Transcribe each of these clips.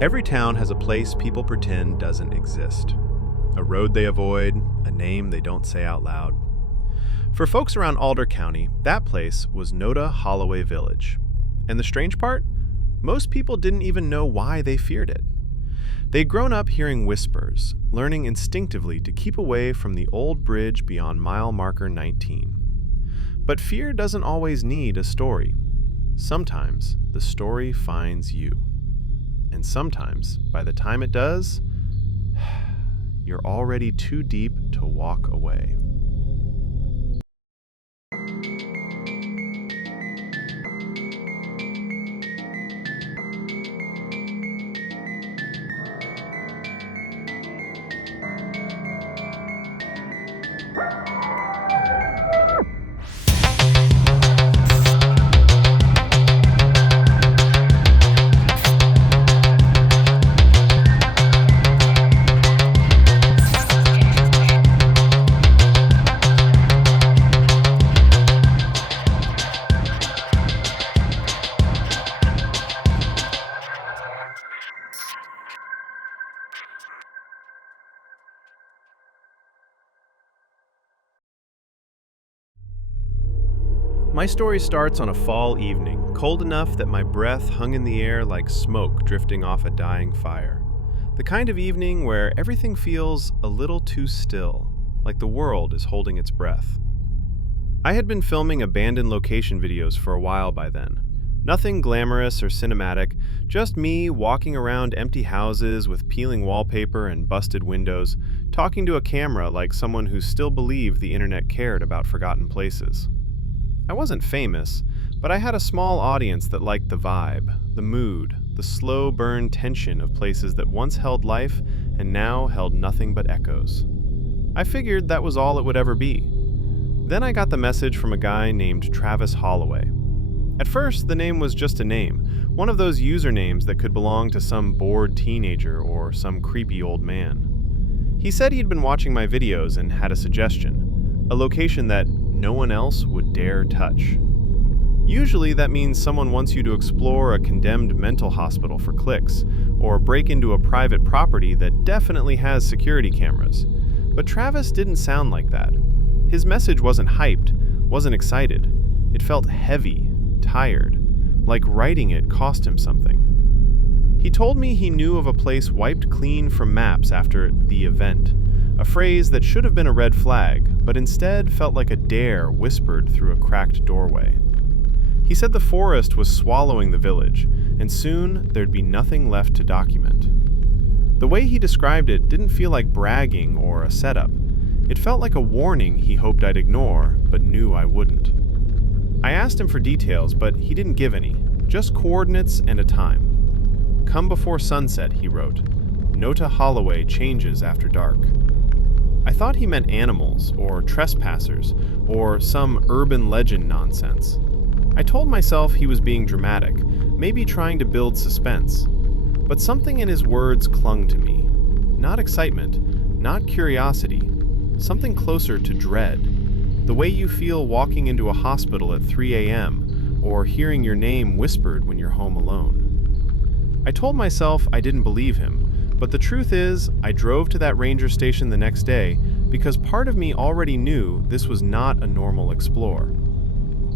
Every town has a place people pretend doesn't exist. A road they avoid, a name they don't say out loud. For folks around Alder County, that place was Nota Holloway Village. And the strange part? Most people didn't even know why they feared it. They'd grown up hearing whispers, learning instinctively to keep away from the old bridge beyond mile marker 19. But fear doesn't always need a story. Sometimes the story finds you. And sometimes, by the time it does, you're already too deep to walk away. My story starts on a fall evening, cold enough that my breath hung in the air like smoke drifting off a dying fire. The kind of evening where everything feels a little too still, like the world is holding its breath. I had been filming abandoned location videos for a while by then. Nothing glamorous or cinematic, just me walking around empty houses with peeling wallpaper and busted windows, talking to a camera like someone who still believed the internet cared about forgotten places. I wasn't famous, but I had a small audience that liked the vibe, the mood, the slow burn tension of places that once held life and now held nothing but echoes. I figured that was all it would ever be. Then I got the message from a guy named Travis Holloway. At first, the name was just a name, one of those usernames that could belong to some bored teenager or some creepy old man. He said he'd been watching my videos and had a suggestion, a location that no one else would dare touch. Usually that means someone wants you to explore a condemned mental hospital for clicks, or break into a private property that definitely has security cameras. But Travis didn't sound like that. His message wasn't hyped, wasn't excited. It felt heavy, tired, like writing it cost him something. He told me he knew of a place wiped clean from maps after the event, a phrase that should have been a red flag, but instead felt like a dare whispered through a cracked doorway. He said the forest was swallowing the village, and soon there'd be nothing left to document. The way he described it didn't feel like bragging or a setup. It felt like a warning he hoped I'd ignore, but knew I wouldn't. I asked him for details, but he didn't give any, just coordinates and a time. "Come before sunset," he wrote. "Nota Holloway changes after dark." I thought he meant animals, or trespassers, or some urban legend nonsense. I told myself he was being dramatic, maybe trying to build suspense. But something in his words clung to me. Not excitement, not curiosity, something closer to dread. The way you feel walking into a hospital at 3 a.m., or hearing your name whispered when you're home alone. I told myself I didn't believe him, but the truth is, I drove to that ranger station the next day because part of me already knew this was not a normal explore.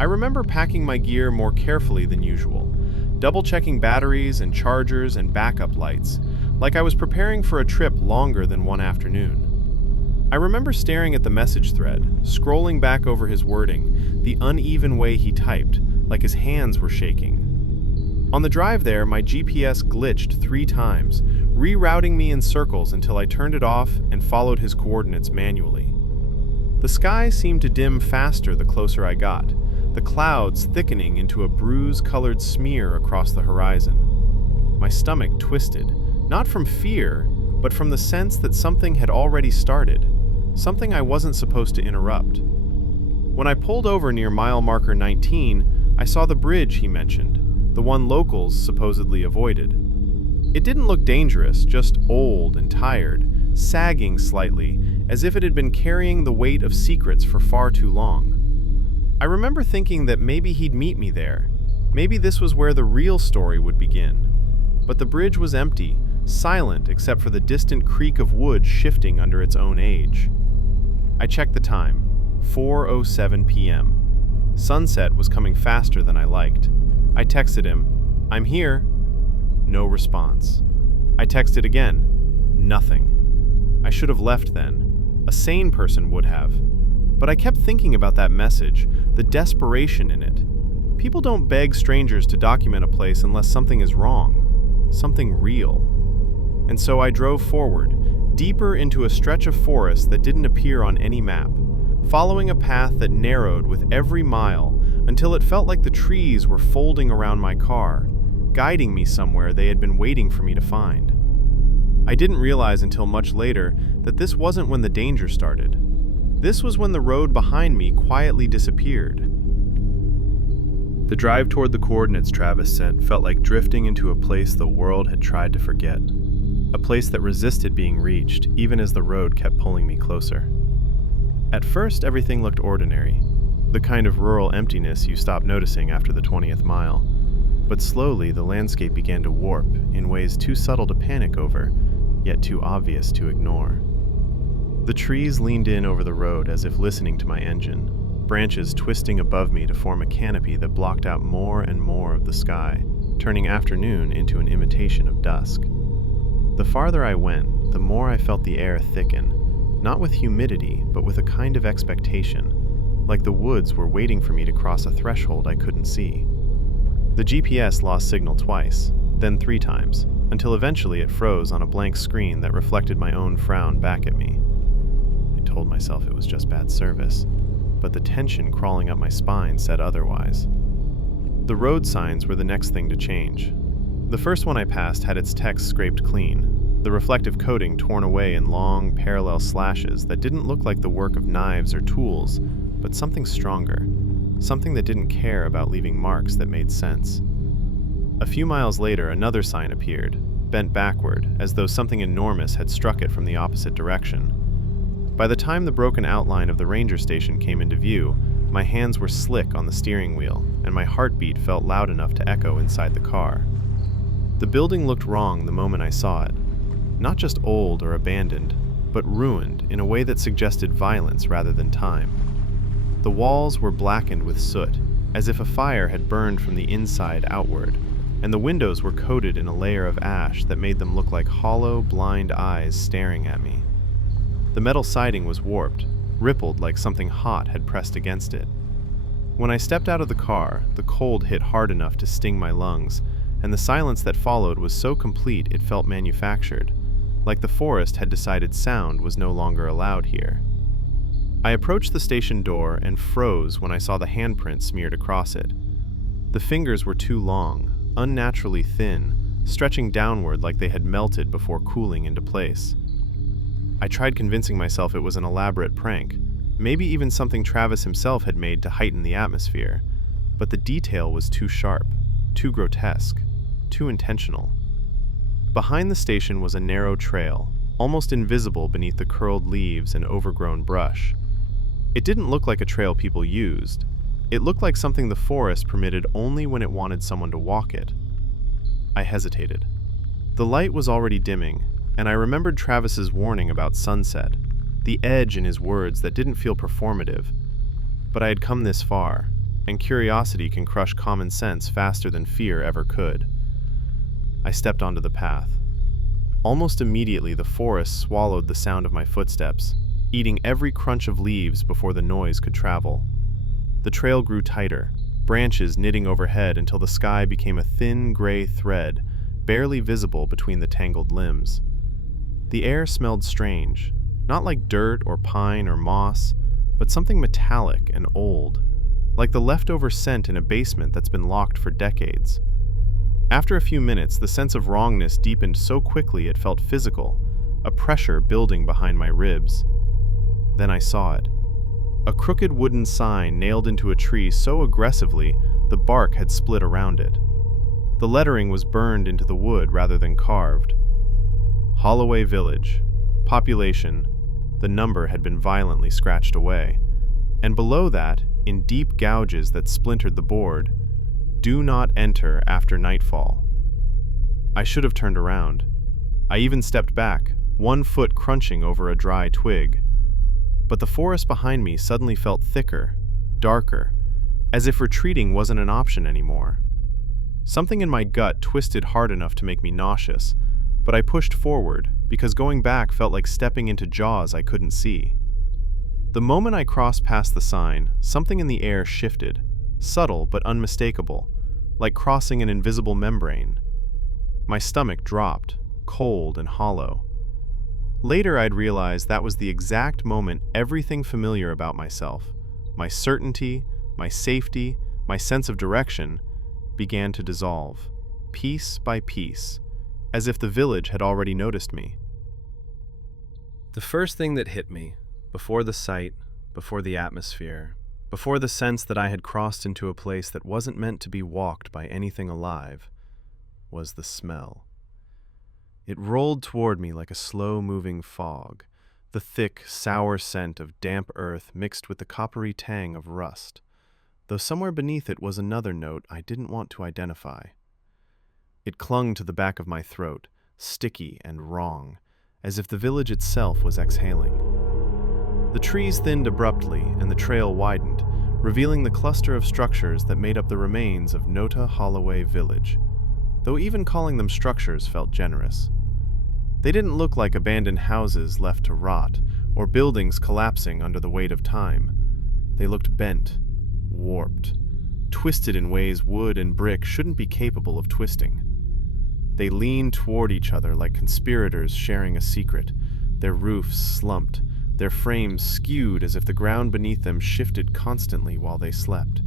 I remember packing my gear more carefully than usual, double-checking batteries and chargers and backup lights, like I was preparing for a trip longer than one afternoon. I remember staring at the message thread, scrolling back over his wording, the uneven way he typed, like his hands were shaking. On the drive there, my GPS glitched 3 times, rerouting me in circles until I turned it off and followed his coordinates manually. The sky seemed to dim faster the closer I got, the clouds thickening into a bruise-colored smear across the horizon. My stomach twisted, not from fear, but from the sense that something had already started, something I wasn't supposed to interrupt. When I pulled over near mile marker 19, I saw the bridge he mentioned, the one locals supposedly avoided. It didn't look dangerous, just old and tired, sagging slightly, as if it had been carrying the weight of secrets for far too long. I remember thinking that maybe he'd meet me there. Maybe this was where the real story would begin. But the bridge was empty, silent except for the distant creak of wood shifting under its own age. I checked the time, 4:07 p.m. Sunset was coming faster than I liked. I texted him, "I'm here." No response. I texted again. Nothing. I should have left then. A sane person would have. But I kept thinking about that message, the desperation in it. People don't beg strangers to document a place unless something is wrong, something real. And so I drove forward, deeper into a stretch of forest that didn't appear on any map, following a path that narrowed with every mile until it felt like the trees were folding around my car, guiding me somewhere they had been waiting for me to find. I didn't realize until much later that this wasn't when the danger started. This was when the road behind me quietly disappeared. The drive toward the coordinates Travis sent felt like drifting into a place the world had tried to forget. A place that resisted being reached, even as the road kept pulling me closer. At first, everything looked ordinary, the kind of rural emptiness you stop noticing after the 20th mile. But slowly, the landscape began to warp in ways too subtle to panic over, yet too obvious to ignore. The trees leaned in over the road as if listening to my engine, branches twisting above me to form a canopy that blocked out more and more of the sky, turning afternoon into an imitation of dusk. The farther I went, the more I felt the air thicken, not with humidity, but with a kind of expectation, like the woods were waiting for me to cross a threshold I couldn't see. The GPS lost signal twice, then 3 times, until eventually it froze on a blank screen that reflected my own frown back at me. I told myself it was just bad service, but the tension crawling up my spine said otherwise. The road signs were the next thing to change. The first one I passed had its text scraped clean, the reflective coating torn away in long, parallel slashes that didn't look like the work of knives or tools, but something stronger, something that didn't care about leaving marks that made sense. A few miles later, another sign appeared, bent backward, as though something enormous had struck it from the opposite direction. By the time the broken outline of the ranger station came into view, my hands were slick on the steering wheel, and my heartbeat felt loud enough to echo inside the car. The building looked wrong the moment I saw it. Not just old or abandoned, but ruined in a way that suggested violence rather than time. The walls were blackened with soot, as if a fire had burned from the inside outward, and the windows were coated in a layer of ash that made them look like hollow, blind eyes staring at me. The metal siding was warped, rippled like something hot had pressed against it. When I stepped out of the car, the cold hit hard enough to sting my lungs, and the silence that followed was so complete it felt manufactured, like the forest had decided sound was no longer allowed here. I approached the station door and froze when I saw the handprint smeared across it. The fingers were too long, unnaturally thin, stretching downward like they had melted before cooling into place. I tried convincing myself it was an elaborate prank, maybe even something Travis himself had made to heighten the atmosphere, but the detail was too sharp, too grotesque, too intentional. Behind the station was a narrow trail, almost invisible beneath the curled leaves and overgrown brush. It didn't look like a trail people used. It looked like something the forest permitted only when it wanted someone to walk it. I hesitated. The light was already dimming, and I remembered Travis's warning about sunset, the edge in his words that didn't feel performative. But I had come this far, and curiosity can crush common sense faster than fear ever could. I stepped onto the path. Almost immediately, the forest swallowed the sound of my footsteps, eating every crunch of leaves before the noise could travel. The trail grew tighter, branches knitting overhead until the sky became a thin gray thread, barely visible between the tangled limbs. The air smelled strange, not like dirt or pine or moss, but something metallic and old, like the leftover scent in a basement that's been locked for decades. After a few minutes, the sense of wrongness deepened so quickly it felt physical, a pressure building behind my ribs. Then I saw it. A crooked wooden sign nailed into a tree so aggressively the bark had split around it. The lettering was burned into the wood rather than carved. Holloway Village. Population. The number had been violently scratched away. And below that, in deep gouges that splintered the board, "Do not enter after nightfall." I should have turned around. I even stepped back, one foot crunching over a dry twig. But the forest behind me suddenly felt thicker, darker, as if retreating wasn't an option anymore. Something in my gut twisted hard enough to make me nauseous, but I pushed forward because going back felt like stepping into jaws I couldn't see. The moment I crossed past the sign, something in the air shifted, subtle but unmistakable, like crossing an invisible membrane. My stomach dropped, cold and hollow. Later I'd realized that was the exact moment everything familiar about myself, my certainty, my safety, my sense of direction, began to dissolve, piece by piece, as if the village had already noticed me. The first thing that hit me, before the sight, before the atmosphere, before the sense that I had crossed into a place that wasn't meant to be walked by anything alive, was the smell. It rolled toward me like a slow-moving fog, the thick, sour scent of damp earth mixed with the coppery tang of rust, though somewhere beneath it was another note I didn't want to identify. It clung to the back of my throat, sticky and wrong, as if the village itself was exhaling. The trees thinned abruptly and the trail widened, revealing the cluster of structures that made up the remains of Nota Holloway village, though even calling them structures felt generous. They didn't look like abandoned houses left to rot, or buildings collapsing under the weight of time. They looked bent, warped, twisted in ways wood and brick shouldn't be capable of twisting. They leaned toward each other like conspirators sharing a secret, their roofs slumped, their frames skewed as if the ground beneath them shifted constantly while they slept.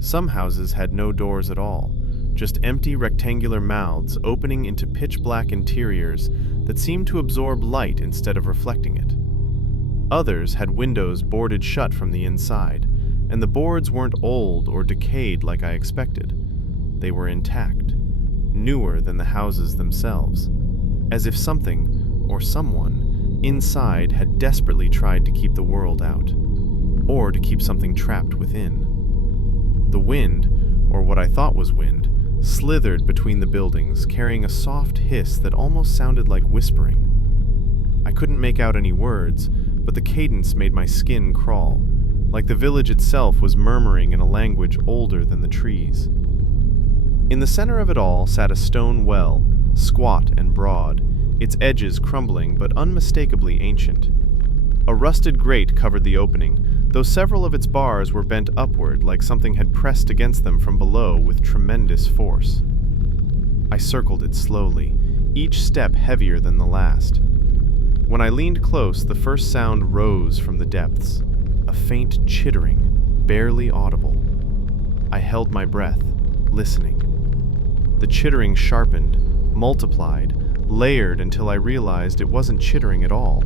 Some houses had no doors at all, just empty rectangular mouths opening into pitch-black interiors that seemed to absorb light instead of reflecting it. Others had windows boarded shut from the inside, and the boards weren't old or decayed like I expected. They were intact, newer than the houses themselves, as if something, or someone, inside had desperately tried to keep the world out, or to keep something trapped within. The wind, or what I thought was wind, slithered between the buildings, carrying a soft hiss that almost sounded like whispering. I couldn't make out any words, but the cadence made my skin crawl, like the village itself was murmuring in a language older than the trees. In the center of it all sat a stone well, squat and broad, its edges crumbling but unmistakably ancient. A rusted grate covered the opening, though several of its bars were bent upward like something had pressed against them from below with tremendous force. I circled it slowly, each step heavier than the last. When I leaned close, the first sound rose from the depths, a faint chittering, barely audible. I held my breath, listening. The chittering sharpened, multiplied, layered until I realized it wasn't chittering at all.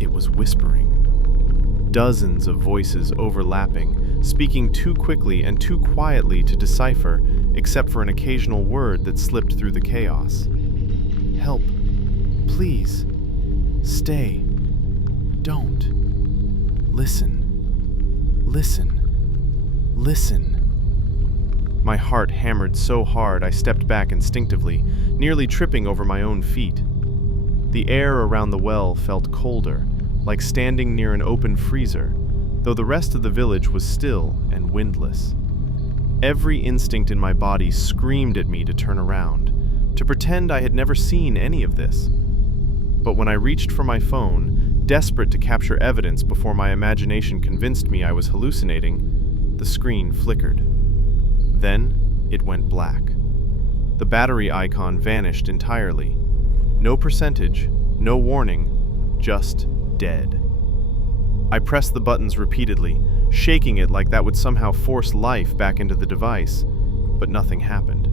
It was whispering. Dozens of voices overlapping, speaking too quickly and too quietly to decipher, except for an occasional word that slipped through the chaos. Help. Please. Stay. Don't. Listen. Listen. Listen. My heart hammered so hard I stepped back instinctively, nearly tripping over my own feet. The air around the well felt colder, like standing near an open freezer, though the rest of the village was still and windless. Every instinct in my body screamed at me to turn around, to pretend I had never seen any of this. But when I reached for my phone, desperate to capture evidence before my imagination convinced me I was hallucinating, the screen flickered. Then it went black. The battery icon vanished entirely. No percentage, no warning, just dead. I pressed the buttons repeatedly, shaking it like that would somehow force life back into the device, but nothing happened.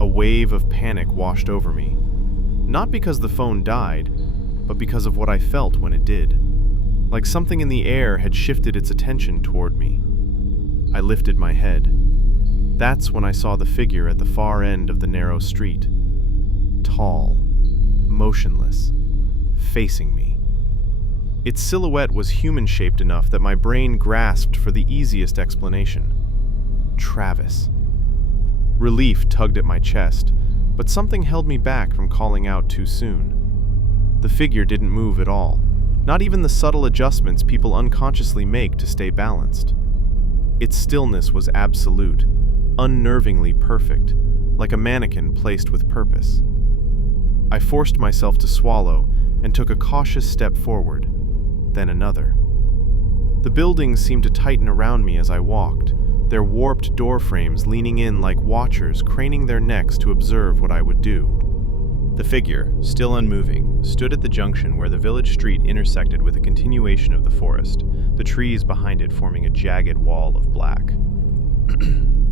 A wave of panic washed over me, not because the phone died, but because of what I felt when it did, like something in the air had shifted its attention toward me. I lifted my head. That's when I saw the figure at the far end of the narrow street, tall, motionless, facing me. Its silhouette was human-shaped enough that my brain grasped for the easiest explanation. Travis. Relief tugged at my chest, but something held me back from calling out too soon. The figure didn't move at all, not even the subtle adjustments people unconsciously make to stay balanced. Its stillness was absolute, unnervingly perfect, like a mannequin placed with purpose. I forced myself to swallow and took a cautious step forward, then another. The buildings seemed to tighten around me as I walked, their warped door frames leaning in like watchers craning their necks to observe what I would do. The figure, still unmoving, stood at the junction where the village street intersected with a continuation of the forest, the trees behind it forming a jagged wall of black.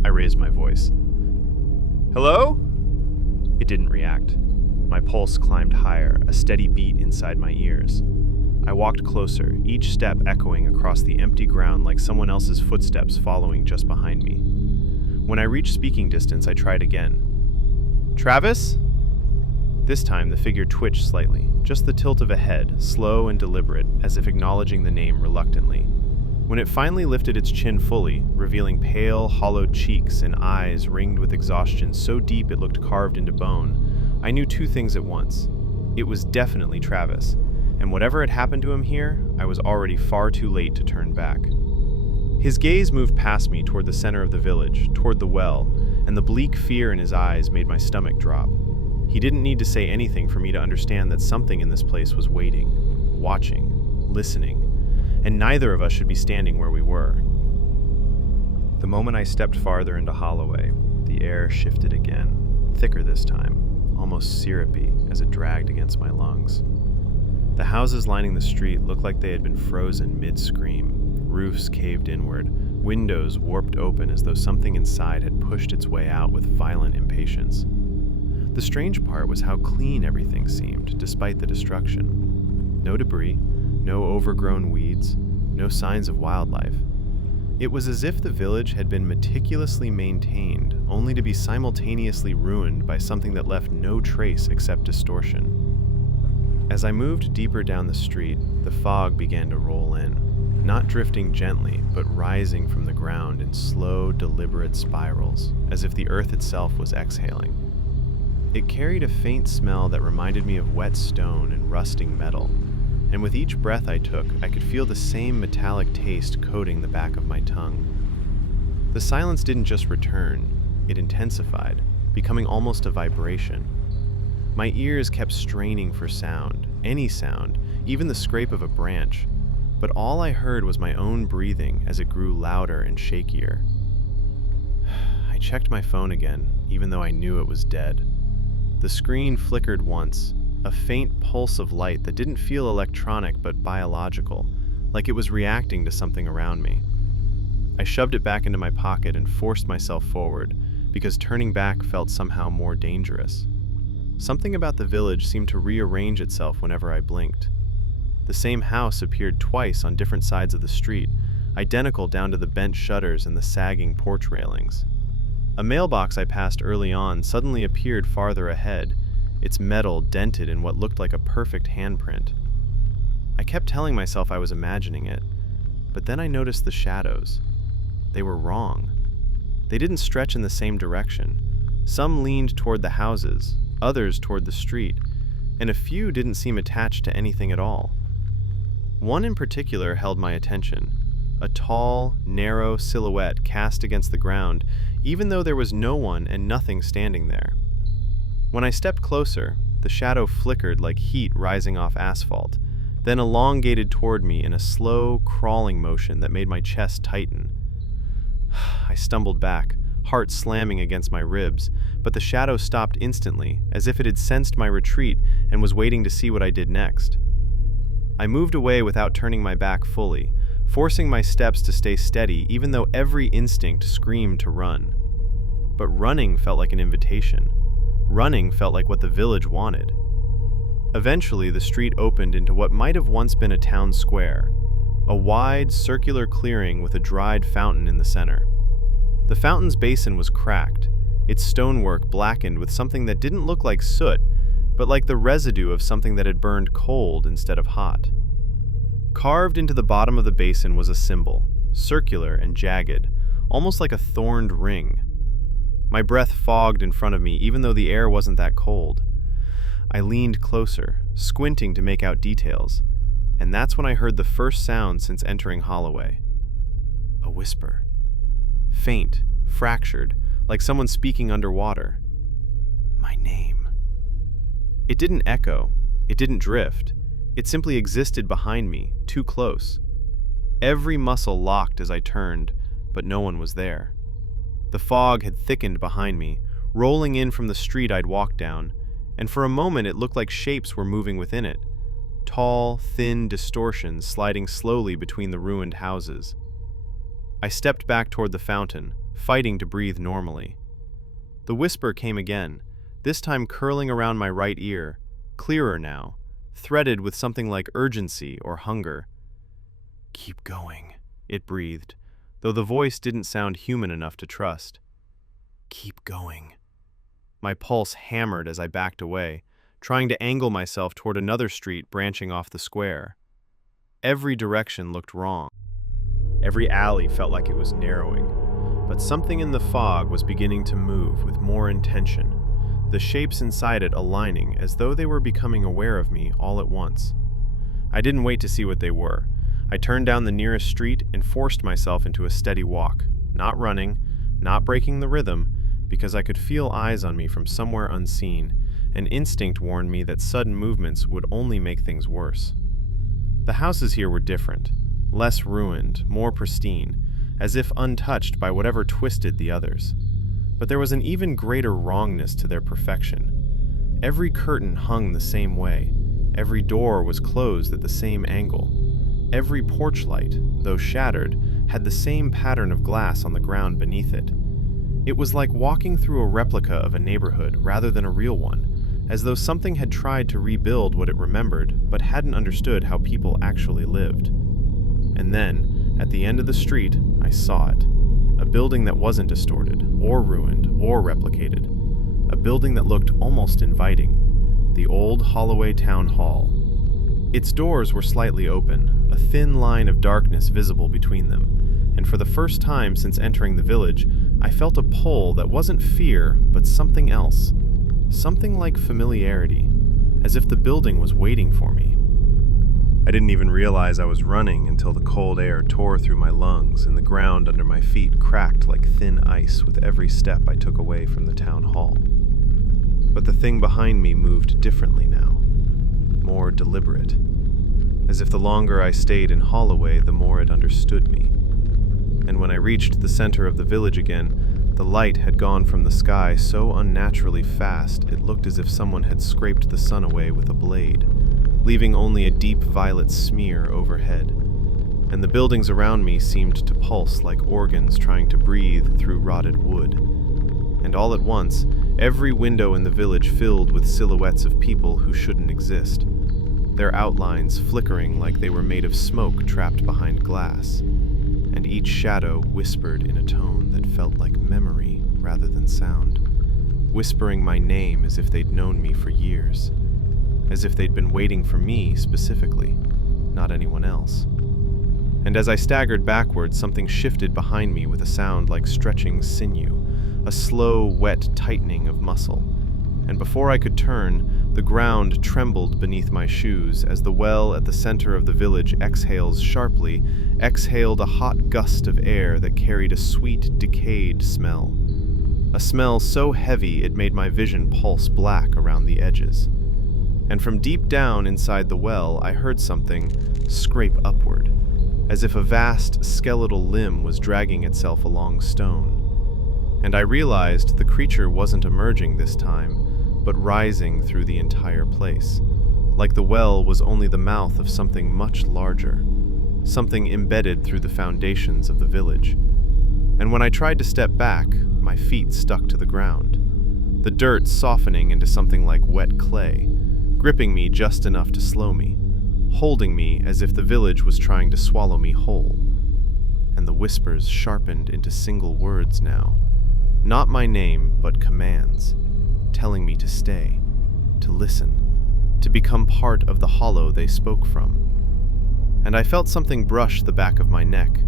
I raised my voice. "Hello?" It didn't react. My pulse climbed higher, a steady beat inside my ears. I walked closer, each step echoing across the empty ground like someone else's footsteps following just behind me. When I reached speaking distance, I tried again. "Travis?" This time, the figure twitched slightly, just the tilt of a head, slow and deliberate, as if acknowledging the name reluctantly. When it finally lifted its chin fully, revealing pale, hollowed cheeks and eyes ringed with exhaustion so deep it looked carved into bone, I knew two things at once. It was definitely Travis, and whatever had happened to him here, I was already far too late to turn back. His gaze moved past me toward the center of the village, toward the well, and the bleak fear in his eyes made my stomach drop. He didn't need to say anything for me to understand that something in this place was waiting, watching, listening, and neither of us should be standing where we were. The moment I stepped farther into Holloway, the air shifted again, thicker this time, almost syrupy as it dragged against my lungs. The houses lining the street looked like they had been frozen mid-scream, roofs caved inward, windows warped open as though something inside had pushed its way out with violent impatience. The strange part was how clean everything seemed, despite the destruction. No debris, no overgrown weeds, no signs of wildlife. It was as if the village had been meticulously maintained, only to be simultaneously ruined by something that left no trace except distortion. As I moved deeper down the street, the fog began to roll in, not drifting gently, but rising from the ground in slow, deliberate spirals, as if the earth itself was exhaling. It carried a faint smell that reminded me of wet stone and rusting metal, and with each breath I took, I could feel the same metallic taste coating the back of my tongue. The silence didn't just return, it intensified, becoming almost a vibration. My ears kept straining for sound, any sound, even the scrape of a branch, but all I heard was my own breathing as it grew louder and shakier. I checked my phone again, even though I knew it was dead. The screen flickered once, a faint pulse of light that didn't feel electronic but biological, like it was reacting to something around me. I shoved it back into my pocket and forced myself forward, because turning back felt somehow more dangerous. Something about the village seemed to rearrange itself whenever I blinked. The same house appeared twice on different sides of the street, identical down to the bent shutters and the sagging porch railings. A mailbox I passed early on suddenly appeared farther ahead, its metal dented in what looked like a perfect handprint. I kept telling myself I was imagining it, but then I noticed the shadows. They were wrong. They didn't stretch in the same direction. Some leaned toward the houses, others toward the street, and a few didn't seem attached to anything at all. One in particular held my attention, a tall, narrow silhouette cast against the ground, even though there was no one and nothing standing there. When I stepped closer, the shadow flickered like heat rising off asphalt, then elongated toward me in a slow, crawling motion that made my chest tighten. I stumbled back, heart slamming against my ribs, but the shadow stopped instantly, as if it had sensed my retreat and was waiting to see what I did next. I moved away without turning my back fully, forcing my steps to stay steady even though every instinct screamed to run. But running felt like an invitation. Running felt like what the village wanted. Eventually, the street opened into what might have once been a town square, a wide, circular clearing with a dried fountain in the center. The fountain's basin was cracked, its stonework blackened with something that didn't look like soot, but like the residue of something that had burned cold instead of hot. Carved into the bottom of the basin was a symbol, circular and jagged, almost like a thorned ring. My breath fogged in front of me, even though the air wasn't that cold. I leaned closer, squinting to make out details, and that's when I heard the first sound since entering Holloway. A whisper. Faint, fractured, like someone speaking underwater. My name. It didn't echo. It didn't drift. It simply existed behind me, too close. Every muscle locked as I turned, but no one was there. The fog had thickened behind me, rolling in from the street I'd walked down, and for a moment it looked like shapes were moving within it. Tall, thin distortions sliding slowly between the ruined houses. I stepped back toward the fountain, fighting to breathe normally. The whisper came again, this time curling around my right ear, clearer now, threaded with something like urgency or hunger. "Keep going," it breathed, though the voice didn't sound human enough to trust. "Keep going." My pulse hammered as I backed away, trying to angle myself toward another street branching off the square. Every direction looked wrong. Every alley felt like it was narrowing, but something in the fog was beginning to move with more intention, the shapes inside it aligning as though they were becoming aware of me all at once. I didn't wait to see what they were. I turned down the nearest street and forced myself into a steady walk, not running, not breaking the rhythm, because I could feel eyes on me from somewhere unseen, and instinct warned me that sudden movements would only make things worse. The houses here were different, less ruined, more pristine, as if untouched by whatever twisted the others. But there was an even greater wrongness to their perfection. Every curtain hung the same way, every door was closed at the same angle. Every porch light, though shattered, had the same pattern of glass on the ground beneath it. It was like walking through a replica of a neighborhood rather than a real one, as though something had tried to rebuild what it remembered but hadn't understood how people actually lived. And then, at the end of the street, I saw it. A building that wasn't distorted, or ruined, or replicated. A building that looked almost inviting. The old Holloway Town Hall. Its doors were slightly open, a thin line of darkness visible between them, and for the first time since entering the village, I felt a pull that wasn't fear, but something else. Something like familiarity, as if the building was waiting for me. I didn't even realize I was running until the cold air tore through my lungs and the ground under my feet cracked like thin ice with every step I took away from the town hall. But the thing behind me moved differently now, more deliberate, as if the longer I stayed in Holloway, the more it understood me. And when I reached the center of the village again, the light had gone from the sky so unnaturally fast it looked as if someone had scraped the sun away with a blade, leaving only a deep violet smear overhead. And the buildings around me seemed to pulse like organs trying to breathe through rotted wood. And all at once, every window in the village filled with silhouettes of people who shouldn't exist, their outlines flickering like they were made of smoke trapped behind glass, and each shadow whispered in a tone that felt like memory rather than sound, whispering my name as if they'd known me for years, as if they'd been waiting for me specifically, not anyone else. And as I staggered backward, something shifted behind me with a sound like stretching sinew, a slow, wet tightening of muscle. And before I could turn, the ground trembled beneath my shoes as the well at the center of the village exhaled a hot gust of air that carried a sweet, decayed smell. A smell so heavy it made my vision pulse black around the edges. And from deep down inside the well, I heard something scrape upward, as if a vast skeletal limb was dragging itself along stone. And I realized the creature wasn't emerging this time, but rising through the entire place, like the well was only the mouth of something much larger, something embedded through the foundations of the village. And when I tried to step back, my feet stuck to the ground, the dirt softening into something like wet clay, gripping me just enough to slow me, holding me as if the village was trying to swallow me whole. And the whispers sharpened into single words now, not my name, but commands, telling me to stay, to listen, to become part of the hollow they spoke from. And I felt something brush the back of my neck,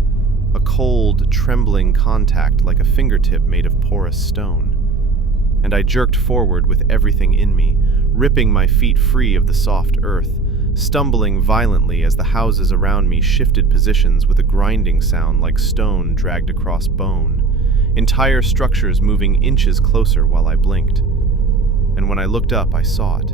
a cold, trembling contact like a fingertip made of porous stone. And I jerked forward with everything in me, ripping my feet free of the soft earth, stumbling violently as the houses around me shifted positions with a grinding sound like stone dragged across bone, entire structures moving inches closer while I blinked. And when I looked up, I saw it.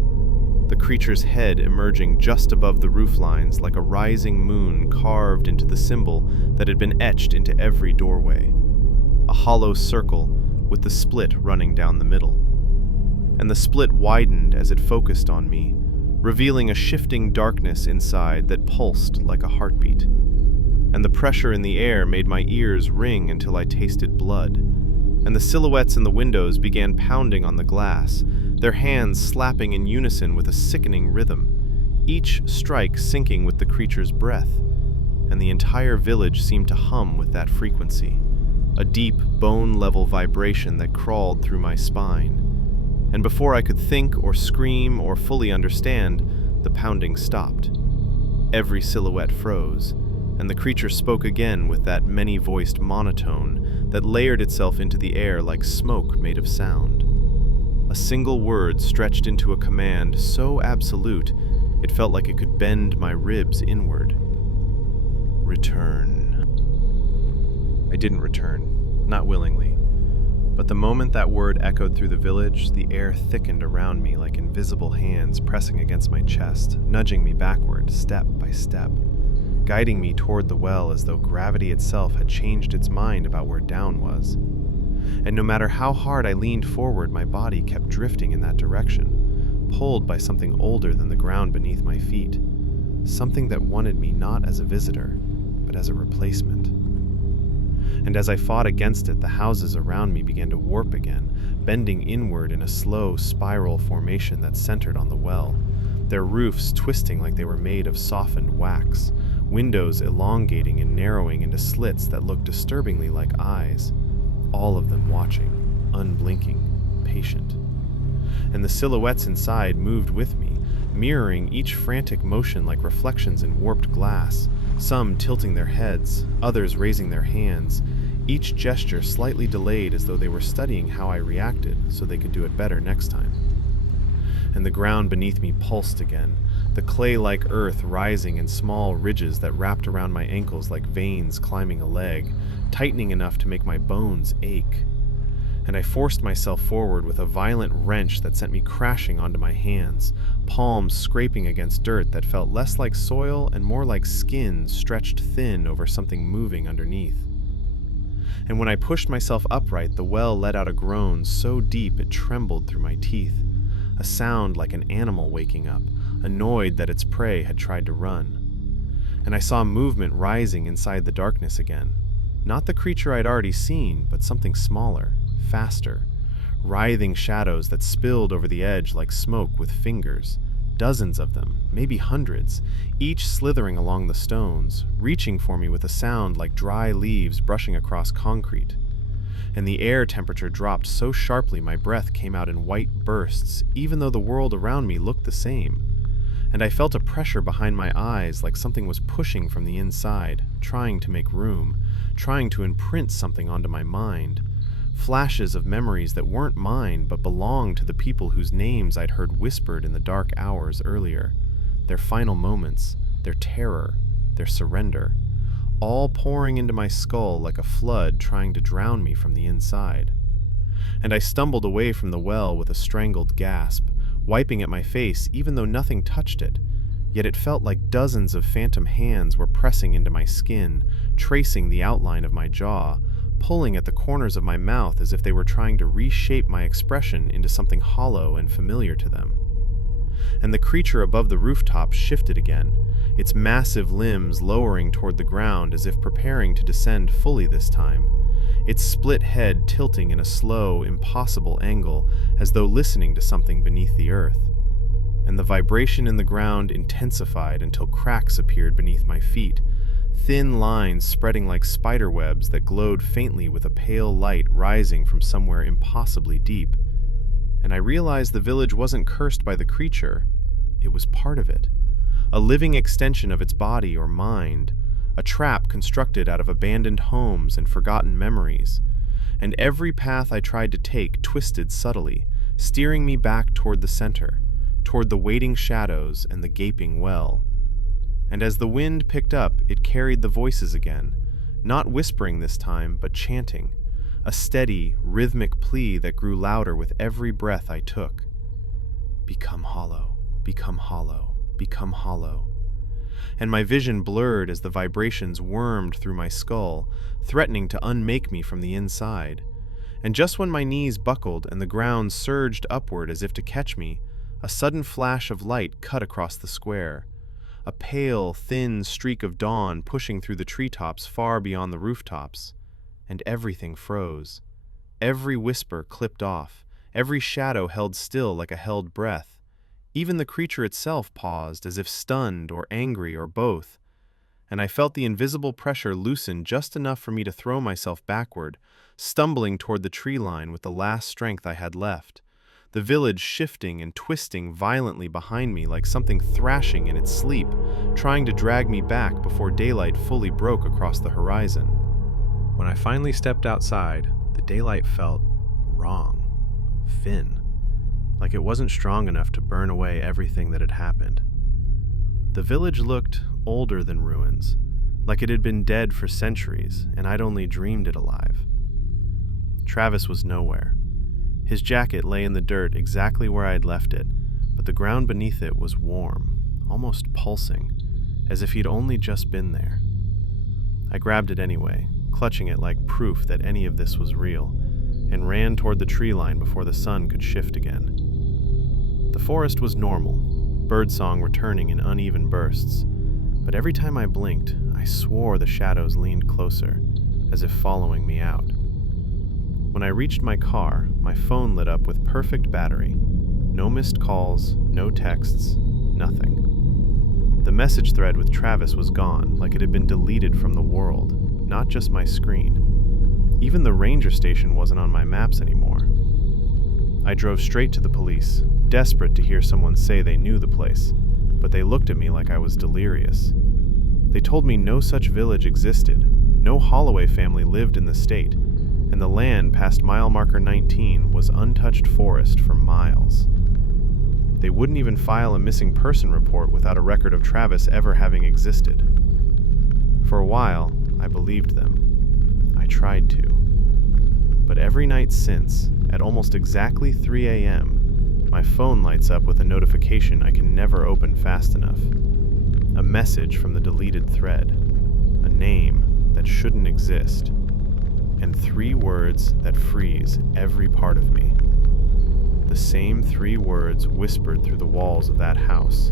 The creature's head emerging just above the roof lines like a rising moon carved into the symbol that had been etched into every doorway. A hollow circle with the split running down the middle. And the split widened as it focused on me, revealing a shifting darkness inside that pulsed like a heartbeat. And the pressure in the air made my ears ring until I tasted blood. And the silhouettes in the windows began pounding on the glass, their hands slapping in unison with a sickening rhythm, each strike syncing with the creature's breath. And the entire village seemed to hum with that frequency, a deep, bone-level vibration that crawled through my spine. And before I could think or scream or fully understand, the pounding stopped. Every silhouette froze, and the creature spoke again with that many-voiced monotone that layered itself into the air like smoke made of sound. A single word stretched into a command so absolute, it felt like it could bend my ribs inward. Return. I didn't return, not willingly. But the moment that word echoed through the village, the air thickened around me like invisible hands pressing against my chest, nudging me backward, step by step, guiding me toward the well as though gravity itself had changed its mind about where down was. And no matter how hard I leaned forward, my body kept drifting in that direction, pulled by something older than the ground beneath my feet, something that wanted me not as a visitor, but as a replacement. And as I fought against it, the houses around me began to warp again, bending inward in a slow spiral formation that centered on the well, their roofs twisting like they were made of softened wax, windows elongating and narrowing into slits that looked disturbingly like eyes, all of them watching, unblinking, patient. And the silhouettes inside moved with me, mirroring each frantic motion like reflections in warped glass, some tilting their heads, others raising their hands, each gesture slightly delayed as though they were studying how I reacted so they could do it better next time. And the ground beneath me pulsed again, the clay-like earth rising in small ridges that wrapped around my ankles like veins climbing a leg, tightening enough to make my bones ache. And I forced myself forward with a violent wrench that sent me crashing onto my hands, palms scraping against dirt that felt less like soil and more like skin stretched thin over something moving underneath. And when I pushed myself upright, the well let out a groan so deep it trembled through my teeth, a sound like an animal waking up, annoyed that its prey had tried to run. And I saw movement rising inside the darkness again, not the creature I'd already seen, but something smaller, faster, writhing shadows that spilled over the edge like smoke with fingers, dozens of them, maybe hundreds, each slithering along the stones, reaching for me with a sound like dry leaves brushing across concrete. And the air temperature dropped so sharply my breath came out in white bursts, even though the world around me looked the same. And I felt a pressure behind my eyes like something was pushing from the inside, trying to make room, trying to imprint something onto my mind. Flashes of memories that weren't mine but belonged to the people whose names I'd heard whispered in the dark hours earlier. Their final moments, their terror, their surrender, all pouring into my skull like a flood trying to drown me from the inside. And I stumbled away from the well with a strangled gasp, wiping at my face even though nothing touched it, yet it felt like dozens of phantom hands were pressing into my skin, tracing the outline of my jaw, pulling at the corners of my mouth as if they were trying to reshape my expression into something hollow and familiar to them. And the creature above the rooftop shifted again, its massive limbs lowering toward the ground as if preparing to descend fully this time, its split head tilting in a slow, impossible angle as though listening to something beneath the earth. And the vibration in the ground intensified until cracks appeared beneath my feet, thin lines spreading like spider webs that glowed faintly with a pale light rising from somewhere impossibly deep. And I realized the village wasn't cursed by the creature, it was part of it, a living extension of its body or mind, a trap constructed out of abandoned homes and forgotten memories. And every path I tried to take twisted subtly, steering me back toward the center, toward the waiting shadows and the gaping well. And as the wind picked up, it carried the voices again, not whispering this time, but chanting, a steady, rhythmic plea that grew louder with every breath I took. Become hollow, become hollow, become hollow. And my vision blurred as the vibrations wormed through my skull, threatening to unmake me from the inside. And just when my knees buckled and the ground surged upward as if to catch me, a sudden flash of light cut across the square. A pale, thin streak of dawn pushing through the treetops far beyond the rooftops. And everything froze. Every whisper clipped off, every shadow held still like a held breath. Even the creature itself paused, as if stunned or angry or both. And I felt the invisible pressure loosen just enough for me to throw myself backward, stumbling toward the tree line with the last strength I had left. The village shifting and twisting violently behind me like something thrashing in its sleep, trying to drag me back before daylight fully broke across the horizon. When I finally stepped outside, the daylight felt wrong, thin, like it wasn't strong enough to burn away everything that had happened. The village looked older than ruins, like it had been dead for centuries, and I'd only dreamed it alive. Travis was nowhere. His jacket lay in the dirt exactly where I had left it, but the ground beneath it was warm, almost pulsing, as if he'd only just been there. I grabbed it anyway, clutching it like proof that any of this was real, and ran toward the tree line before the sun could shift again. The forest was normal, birdsong returning in uneven bursts, but every time I blinked, I swore the shadows leaned closer, as if following me out. When I reached my car, my phone lit up with perfect battery. No missed calls, no texts, nothing. The message thread with Travis was gone, like it had been deleted from the world, not just my screen. Even the ranger station wasn't on my maps anymore. I drove straight to the police, desperate to hear someone say they knew the place, but they looked at me like I was delirious. They told me no such village existed, no Holloway family lived in the state, and the land past mile marker 19 was untouched forest for miles. They wouldn't even file a missing person report without a record of Travis ever having existed. For a while, I believed them. I tried to. But every night since, at almost exactly 3 a.m., my phone lights up with a notification I can never open fast enough. A message from the deleted thread. A name that shouldn't exist. And 3 words that freeze every part of me. The same 3 words whispered through the walls of that house.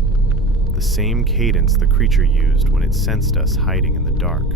The same cadence the creature used when it sensed us hiding in the dark.